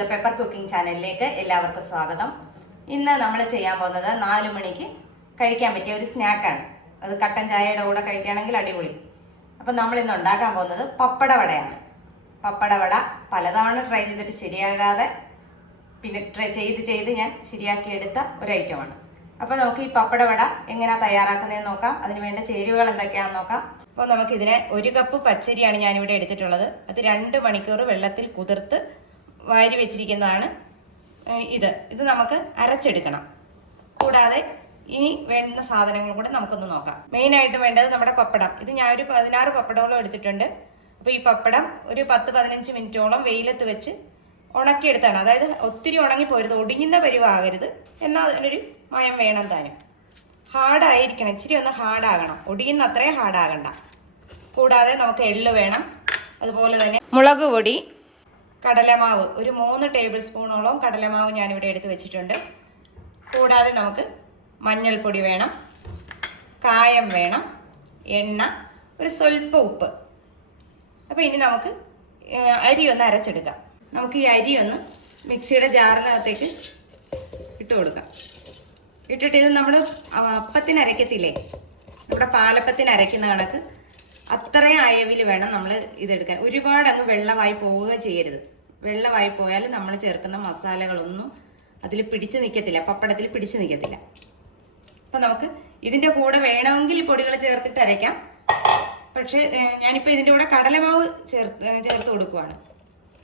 The pepper cooking ചാനലിലേക്ക് എല്ലാവർക്കും സ്വാഗതം. ഇന്ന് നമ്മൾ ചെയ്യാൻ പോകുന്നത് 4 മണിക്ക് കഴിക്കാൻ പറ്റിയ ഒരു സ്നാക്കാണ്. അത് കട്ടൻ ചായയുടെ കൂടെ കഴിക്കുകയാണെങ്കിൽ അടിപൊളി. അപ്പം നമ്മളിന്ന് ഉണ്ടാക്കാൻ പോകുന്നത് പപ്പടവടയാണ്. പപ്പടവട പലതവണ ട്രൈ ചെയ്തിട്ട് ശരിയാകാതെ പിന്നെ ചെയ്ത് ഞാൻ ശരിയാക്കിയെടുത്ത ഒരു ഐറ്റമാണ്. അപ്പോൾ നമുക്ക് ഈ പപ്പടവട എങ്ങനെയാണ് തയ്യാറാക്കുന്നതെന്ന് നോക്കാം. അതിന് വേണ്ട ചേരുവകൾ എന്തൊക്കെയാണെന്ന് നോക്കാം. അപ്പോൾ നമുക്കിതിന് 1 കപ്പ് പച്ചരിയാണ് ഞാനിവിടെ എടുത്തിട്ടുള്ളത്. അത് 2 മണിക്കൂർ വെള്ളത്തിൽ കുതിർത്ത് വാരി വെച്ചിരിക്കുന്നതാണ്. ഇത് നമുക്ക് അരച്ചെടുക്കണം. കൂടാതെ ഇനി വേണ്ടുന്ന സാധനങ്ങൾ കൂടെ നമുക്കൊന്ന് നോക്കാം. മെയിനായിട്ട് വേണ്ടത് നമ്മുടെ പപ്പടം. ഇത് ഞാനൊരു 16 പപ്പടോളം എടുത്തിട്ടുണ്ട്. അപ്പോൾ ഈ പപ്പടം ഒരു 10-15 മിനിറ്റോളം വെയിലത്ത് വെച്ച് ഉണക്കിയെടുത്താണ്. അതായത് ഒത്തിരി ഉണങ്ങിപ്പോരുത്, ഒടിയുന്ന പരിവാകരുത്, എന്നാൽ അതിനൊരു മയം വേണം താനും. ഹാർഡായിരിക്കണം, ഇച്ചിരി ഒന്ന് ഹാർഡാകണം, ഒടിയുന്ന അത്രയും ഹാർഡാകണ്ട. കൂടാതെ നമുക്ക് എള്ള് വേണം. അതുപോലെ തന്നെ മുളക് പൊടി, കടലമാവ്, ഒരു 3 ടേബിൾ സ്പൂണോളം കടലമാവ് ഞാനിവിടെ എടുത്ത് വെച്ചിട്ടുണ്ട്. കൂടാതെ നമുക്ക് മഞ്ഞൾപ്പൊടി വേണം, കായം വേണം, എണ്ണ, ഒരു സ്വല്പം ഉപ്പ്. അപ്പോൾ ഇനി നമുക്ക് അരി ഒന്ന് അരച്ചെടുക്കാം. നമുക്ക് ഈ അരി ഒന്ന് മിക്സിയുടെ ജാറിനകത്തേക്ക് ഇട്ട് കൊടുക്കാം. ഇട്ടിട്ട് ഇത് നമ്മൾ അപ്പത്തിന് അരയ്ക്കത്തില്ലേ, നമ്മുടെ പാലപ്പത്തിന് അരയ്ക്കുന്ന കണക്ക് അത്രയും അയവിൽ വേണം നമ്മൾ ഇതെടുക്കാൻ. ഒരുപാട് അങ്ങ് വെള്ളമായി പോവുക ചെയ്യരുത്. വെള്ളമായി പോയാൽ നമ്മൾ ചേർക്കുന്ന മസാലകളൊന്നും അതിൽ പിടിച്ച് നിൽക്കത്തില്ല, പപ്പടത്തിൽ പിടിച്ച് നിൽക്കത്തില്ല. അപ്പം നമുക്ക് ഇതിൻ്റെ കൂടെ വേണമെങ്കിൽ ഈ പൊടികൾ ചേർത്തിട്ട് അരയ്ക്കാം. പക്ഷേ ഞാനിപ്പോൾ ഇതിൻ്റെ കൂടെ കടലമാവ് ചേർത്ത് കൊടുക്കുവാണ്.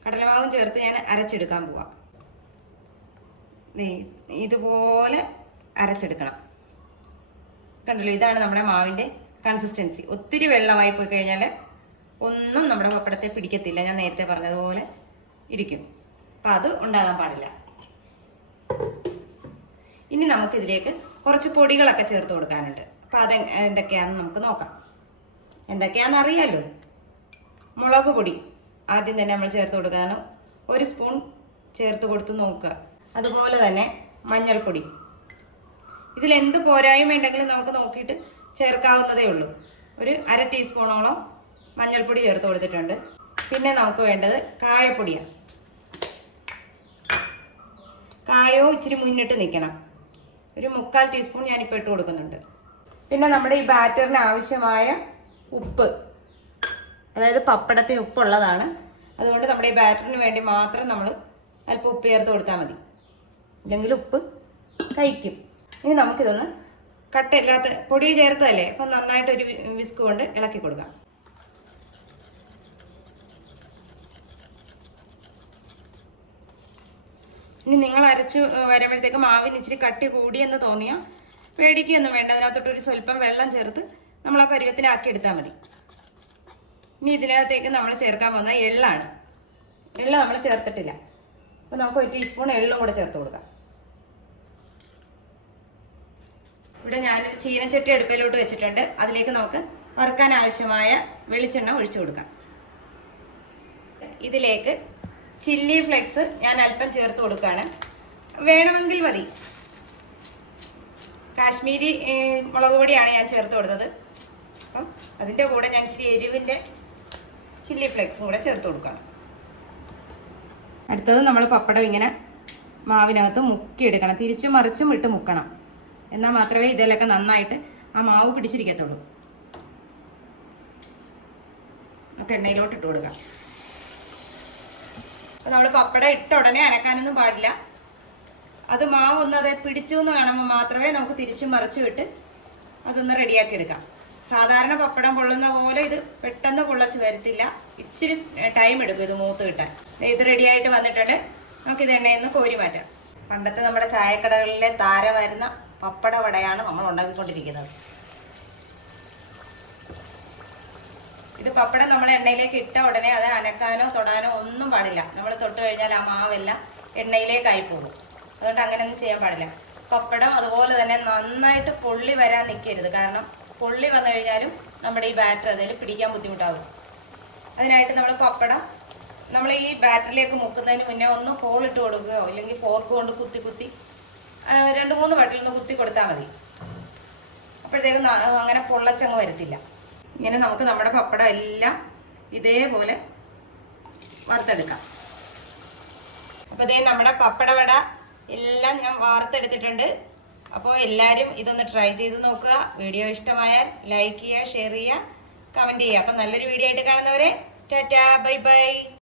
കടലമാവും ചേർത്ത് ഞാൻ അരച്ചെടുക്കാൻ പോവാം. ഇതുപോലെ അരച്ചെടുക്കണം. കണ്ടല്ലോ, ഇതാണ് നമ്മുടെ മാവിൻ്റെ കൺസിസ്റ്റൻസി. ഒത്തിരി വെള്ളമായി പോയി കഴിഞ്ഞാൽ ഒന്നും നമ്മുടെ പപ്പടത്തെ പിടിക്കത്തില്ല. ഞാൻ നേരത്തെ പറഞ്ഞതുപോലെ ഇരിക്കും. അപ്പം അത് ഉണ്ടാകാൻ പാടില്ല. ഇനി നമുക്കിതിലേക്ക് കുറച്ച് പൊടികളൊക്കെ ചേർത്ത് കൊടുക്കാനുണ്ട്. അപ്പം അത് എന്തൊക്കെയാണെന്ന് നമുക്ക് നോക്കാം. എന്തൊക്കെയാണെന്ന് അറിയാമല്ലോ. മുളക് പൊടി ആദ്യം തന്നെ നമ്മൾ ചേർത്ത് കൊടുക്കാനാണ്. 1 സ്പൂൺ ചേർത്ത് കൊടുത്ത് നോക്കുക. അതുപോലെ തന്നെ മഞ്ഞൾപ്പൊടി. ഇതിലെന്ത് പോരായ്മയുണ്ടെങ്കിലും നമുക്ക് നോക്കിയിട്ട് ചേർക്കാവുന്നതേ ഉള്ളൂ. ഒരു 1/2 ടീസ്പൂണോളം മഞ്ഞൾപ്പൊടി ചേർത്ത് കൊടുത്തിട്ടുണ്ട്. പിന്നെ നമുക്ക് വേണ്ടത് കായപ്പൊടിയാണ്. കായവും ഇച്ചിരി മുന്നിട്ട് നിൽക്കണം. ഒരു 3/4 ടീസ്പൂൺ ഞാനിപ്പോൾ ഇട്ട് കൊടുക്കുന്നുണ്ട്. പിന്നെ നമ്മുടെ ഈ ബാറ്ററിന് ആവശ്യമായ ഉപ്പ്, അതായത് പപ്പടത്തിന് ഉപ്പുള്ളതാണ്. അതുകൊണ്ട് നമ്മുടെ ഈ ബാറ്ററിന് വേണ്ടി മാത്രം നമ്മൾ അല്പം ഉപ്പ് ചേർത്ത് കൊടുത്താൽ മതി, ഇല്ലെങ്കിൽ ഉപ്പ് കഴിക്കും. ഇനി നമുക്കിതൊന്ന് കട്ടയില്ലാത്ത പൊടി ചേർത്തതല്ലേ, അപ്പം നന്നായിട്ടൊരു വിസ്ക് കൊണ്ട് ഇളക്കി കൊടുക്കാം. ഇനി നിങ്ങൾ അരച്ച് വരുമ്പോഴത്തേക്ക് മാവിന് ഇച്ചിരി കട്ടി കൂടിയെന്ന് തോന്നിയാൽ പേടിക്കുകയൊന്നും വേണ്ട. അതിനകത്തോട്ടൊരു സ്വല്പം വെള്ളം ചേർത്ത് നമ്മൾ ആ പരുവത്തിനാക്കി എടുത്താൽ മതി. ഇനി ഇതിനകത്തേക്ക് നമ്മൾ ചേർക്കാൻ പോകുന്ന എള്ളാണ്. എള്ള നമ്മൾ ചേർത്തിട്ടില്ല. അപ്പോൾ നമുക്ക് 1 ടീസ്പൂൺ എള്ളും കൂടെ ചേർത്ത് കൊടുക്കാം. ഇവിടെ ഞാനൊരു ചീനച്ചട്ടി അടുപ്പിലോട്ട് വെച്ചിട്ടുണ്ട്. അതിലേക്ക് നമുക്ക് വറുക്കാൻ ആവശ്യമായ വെളിച്ചെണ്ണ ഒഴിച്ചു കൊടുക്കാം. ഇതിലേക്ക് ചില്ലി ഫ്ലെക്സ് ഞാൻ അല്പം ചേർത്ത് കൊടുക്കുകയാണ്. വേണമെങ്കിൽ മതി. കാശ്മീരി മുളക് പൊടിയാണ് ഞാൻ ചേർത്ത് കൊടുത്തത്. അപ്പം അതിൻ്റെ കൂടെ ഞാൻ ഇച്ചിരി എരിവിൻ്റെ ചില്ലി ഫ്ലെക്സും കൂടെ ചേർത്ത് കൊടുക്കണം. അടുത്തത് നമ്മൾ പപ്പടം ഇങ്ങനെ മാവിനകത്ത് മുക്കിയെടുക്കണം. തിരിച്ചും മറിച്ചും ഇട്ട് മുക്കണം. എന്നാൽ മാത്രമേ ഇതിലൊക്കെ നന്നായിട്ട് ആ മാവ് പിടിച്ചിരിക്കത്തുള്ളൂ. നമുക്ക് എണ്ണയിലോട്ട് ഇട്ട് കൊടുക്കാം. അപ്പോൾ നമ്മൾ പപ്പടം ഇട്ട ഉടനെ അനക്കാനൊന്നും പാടില്ല. അത് മാവ് ഒന്ന് അത് പിടിച്ചു എന്ന് കാണുമ്പോൾ മാത്രമേ നമുക്ക് തിരിച്ചും മറിച്ചും ഇട്ട് അതൊന്ന് റെഡിയാക്കി എടുക്കാം. സാധാരണ പപ്പടം പൊള്ളുന്ന പോലെ ഇത് പെട്ടെന്ന് പൊള്ളച്ച് വരത്തില്ല. ഇച്ചിരി ടൈം എടുക്കും ഇത് മൂത്ത് കിട്ടാൻ. ഇത് റെഡിയായിട്ട് വന്നിട്ടുണ്ട്. നമുക്കിത് എണ്ണയിൽ നിന്ന് കോരി മാറ്റാം. പണ്ടത്തെ നമ്മുടെ ചായക്കടകളിലെ താരമായിരുന്ന പപ്പടവടയാണ് നമ്മൾ ഉണ്ടാക്കിക്കൊണ്ടിരിക്കുന്നത്. ഇത് പപ്പടം നമ്മൾ എണ്ണയിലേക്ക് ഇട്ട ഉടനെ അത് അനക്കാനോ തൊടാനോ ഒന്നും പാടില്ല. നമ്മൾ തൊട്ട് കഴിഞ്ഞാൽ ആ മാവെല്ലാം എണ്ണയിലേക്കായി പോകും. അതുകൊണ്ട് അങ്ങനെയൊന്നും ചെയ്യാൻ പാടില്ല. പപ്പടം അതുപോലെ തന്നെ നന്നായിട്ട് പൊള്ളി വരാൻ നിൽക്കരുത്. കാരണം പൊള്ളി വന്നു കഴിഞ്ഞാലും നമ്മുടെ ഈ ബാറ്റർ അതിൽ പിടിക്കാൻ ബുദ്ധിമുട്ടാകും. അതിനായിട്ട് നമ്മൾ പപ്പടം നമ്മൾ ഈ ബാറ്ററിലേക്ക് മുക്കുന്നതിന് മുന്നേ ഒന്ന് ഹോളിട്ട് കൊടുക്കുകയോ ഇല്ലെങ്കിൽ ഫോർക്ക് കൊണ്ട് കുത്തി 2-3 വട്ടിലൊന്ന് കുത്തി കൊടുത്താൽ മതി. അപ്പോഴത്തേക്കും അങ്ങനെ പൊള്ളച്ചങ്ങ് വരത്തില്ല. ഇങ്ങനെ നമുക്ക് നമ്മുടെ പപ്പടം എല്ലാം ഇതേപോലെ വറുത്തെടുക്കാം. അപ്പോൾ ഇതേ നമ്മുടെ പപ്പടവട എല്ലാം ഞാൻ വാർത്തെടുത്തിട്ടുണ്ട്. അപ്പോൾ എല്ലാവരും ഇതൊന്ന് ട്രൈ ചെയ്ത് നോക്കുക. വീഡിയോ ഇഷ്ടമായാൽ ലൈക്ക് ചെയ്യുക, ഷെയർ ചെയ്യുക, കമൻറ്റ് ചെയ്യുക. അപ്പോൾ നല്ലൊരു വീഡിയോ ആയിട്ട് കാണുന്നവരെ ടാറ്റാ, ബൈ ബൈ.